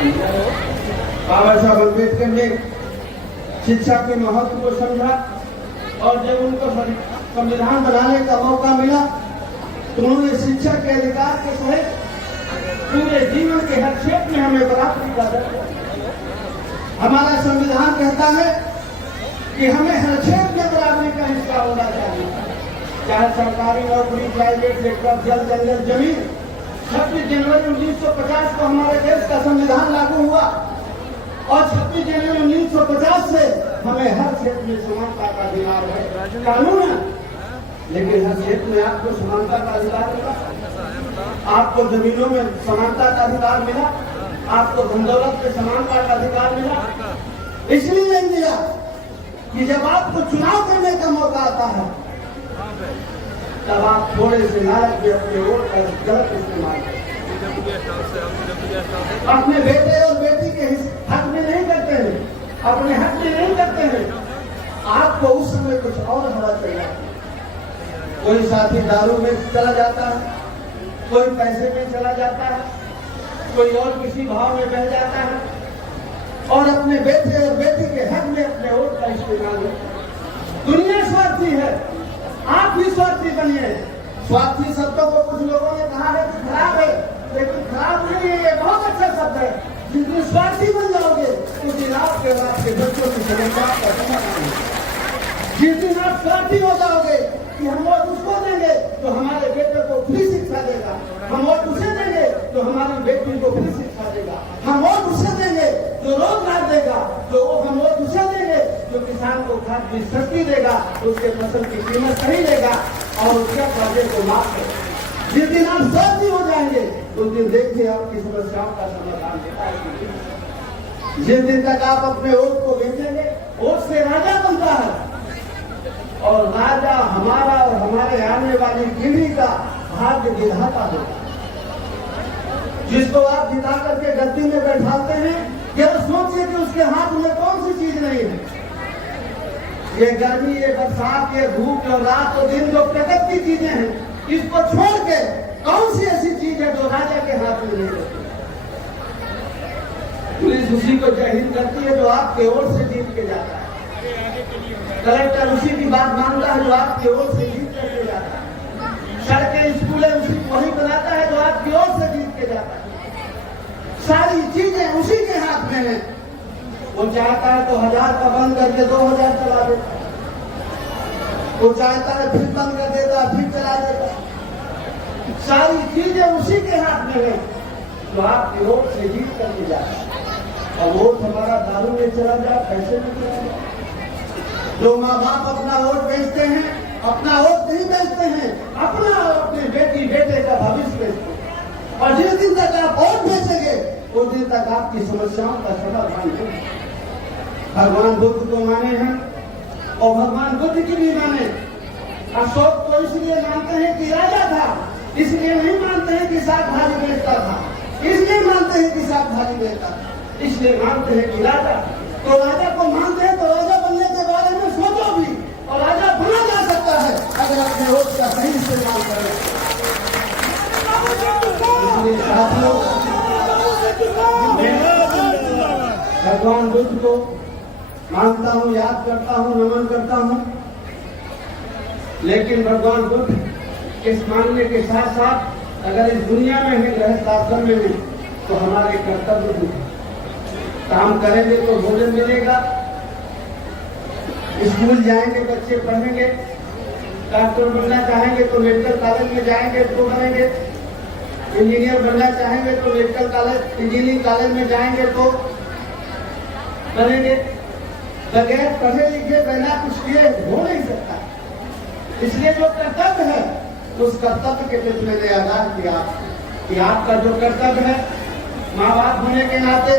बाबा साहब अम्बेडकर ने शिक्षा के महत्व को समझा और जब उनको संविधान बनाने का मौका मिला तो उन्होंने शिक्षा के अधिकार के सहित पूरे जीवन के हर क्षेत्र में हमें बराबरी का दर्जा। हमारा संविधान कहता है कि हमें हर क्षेत्र में बराबरी का हिस्सा होना चाहिए, चाहे सरकारी नौकरी, प्राइवेट सेक्टर, जल जंगल, जमीन। 26 जनवरी 1950 को हमारे देश का संविधान लागू हुआ और 26 जनवरी 1950 से हमें हर क्षेत्र में समानता का अधिकार है, कानून है। लेकिन हर क्षेत्र में आपको समानता का अधिकार मिला, आपको जमीनों में समानता का अधिकार मिला, आपको धन दौलत में समानता का अधिकार मिला। इसलिए नहीं मिला कि जब आपको चुनाव करने का मौका आता है तब आप थोड़े से लालच में अपने वोट का गलत इस्तेमाल करते, अपने बेटे और बेटी के हक में नहीं करते हैं, अपने हक में नहीं करते हैं। आपको उस समय कुछ और हवा चाहिए। कोई साथी दारू में चला जाता है, कोई पैसे में चला जाता है, कोई और किसी भाव में बह जाता है और अपने बेटे और बेटी के हक में अपने वोट का इस्तेमाल है। दुनिया स्वार्थी है, आप भी स्वार्थी बनिए। स्वार्थी शब्दों को कुछ लोगों ने कहा है कि खराब है, लेकिन खराब नहीं है, ये बहुत अच्छा शब्द है। जिस दिन स्वार्थी बन जाओगे उस दिन आपके बच्चों की समस्या का समाधान है। जिस दिन आप स्वार्थी हो जाओगे कि हम वोट उसको देंगे तो हमारे बेटे को फ्री शिक्षा देगा, हम वोट उसे देंगे तो हमारी बेटी को फ्री शिक्षा देगा, हम वोट उसे देंगे जो रोजगार देगा, तो हम वोट उसे देंगे जो किसान को खाद बीज सस्ती देगा, उसके फसल की कीमत सही देगा और उसके कर्जे को माफ करेगा। जिस दिन आप स्वार्थी हो जाएंगे उस दिन देखिए आपकी समस्याओं का समाधान होता है। जिस दिन तक आप अपने वोट को बेचेंगे, वोट से राजा बनता है और राजा हमारा और हमारे आने वाली पीढ़ी का भाग्य विधाता होगा। जिसको आप जिता करके गद्दी में बैठाते हैं, यह सोचिए कि उसके हाथ में कौन सी चीज नहीं है। ये गर्मी, ये बरसात, ये धूप और रात और दिन जो प्रकृति की चीजें हैं, इसको छोड़ के कौन सी ऐसी चीज है जो राजा के हाथ में नहीं होती। पुलिस उसी को जय हिंद करती है जो आपके ओर से जीत के जाता है, कलेक्टर उसी की बात मानता है जो आपकी ओर से जीत करके जाता है, सड़कें स्कूलें उसी वही बनाता है जो आपकी ओर से जीत के जाता है। सारी चीजें उसी के हाथ में है। वो चाहता है तो 1000 का बंद करके 2000 चला देता, वो चाहता है फिर बंद कर देता, फिर चला देता। सारी चीजें उसी के हाथ में है जो आपकी वोट से जीत करके जाता है। और वोट हमारा दारू में चला जाए, पैसे में चला जाए। जो माँ बाप अपना वोट बेचते हैं, अपना वोट नहीं बेचते हैं, अपना और अपने बेटी बेटे का भविष्य बेचते हैं। और जिस दिन तक आप वोट बेचेंगे उस दिन तक आपकी समस्याओं का समाधान होगा। भगवान बुद्ध को माने हैं और भगवान बुद्ध की भी माने। अशोक को इसलिए मानते हैं कि राजा था, इसलिए नहीं मानते हैं कि साग भाजी बेचता था, इसलिए मानते हैं कि साग भाजी बेचता था, इसलिए मानते हैं कि राजा। तो राजा को मानते हैं तो राजा बनने के बारे में सोचो भी, और राजा बना जा सकता है अगर अपने वोट का सही इस्तेमाल करें। इसलिए साथियों, भगवान बुद्ध को मानता हूँ, याद करता हूँ, नमन करता हूँ, लेकिन भगवान बुद्ध इस मानने के साथ साथ अगर इस दुनिया में है गृहस्थ आश्रम में भी तो हमारे कर्तव्य भी है। काम करेंगे तो भोजन मिलेगा, स्कूल जाएंगे बच्चे पढ़ेंगे, डॉक्टर बनना चाहेंगे तो मेडिकल कॉलेज में जाएंगे तो बनेंगे, इंजीनियर बनना चाहेंगे तो मेडिकल कॉलेज इंजीनियरिंग कॉलेज में जाएंगे तो बनेंगे। बगैर पढ़े लिखे बिना कुछ किए हो नहीं सकता। इसलिए जो कर्तव्य है उस कर्तव्य के प्रति मैंने आगाह किया कि आपका जो कर्तव्य है माँ बाप होने के नाते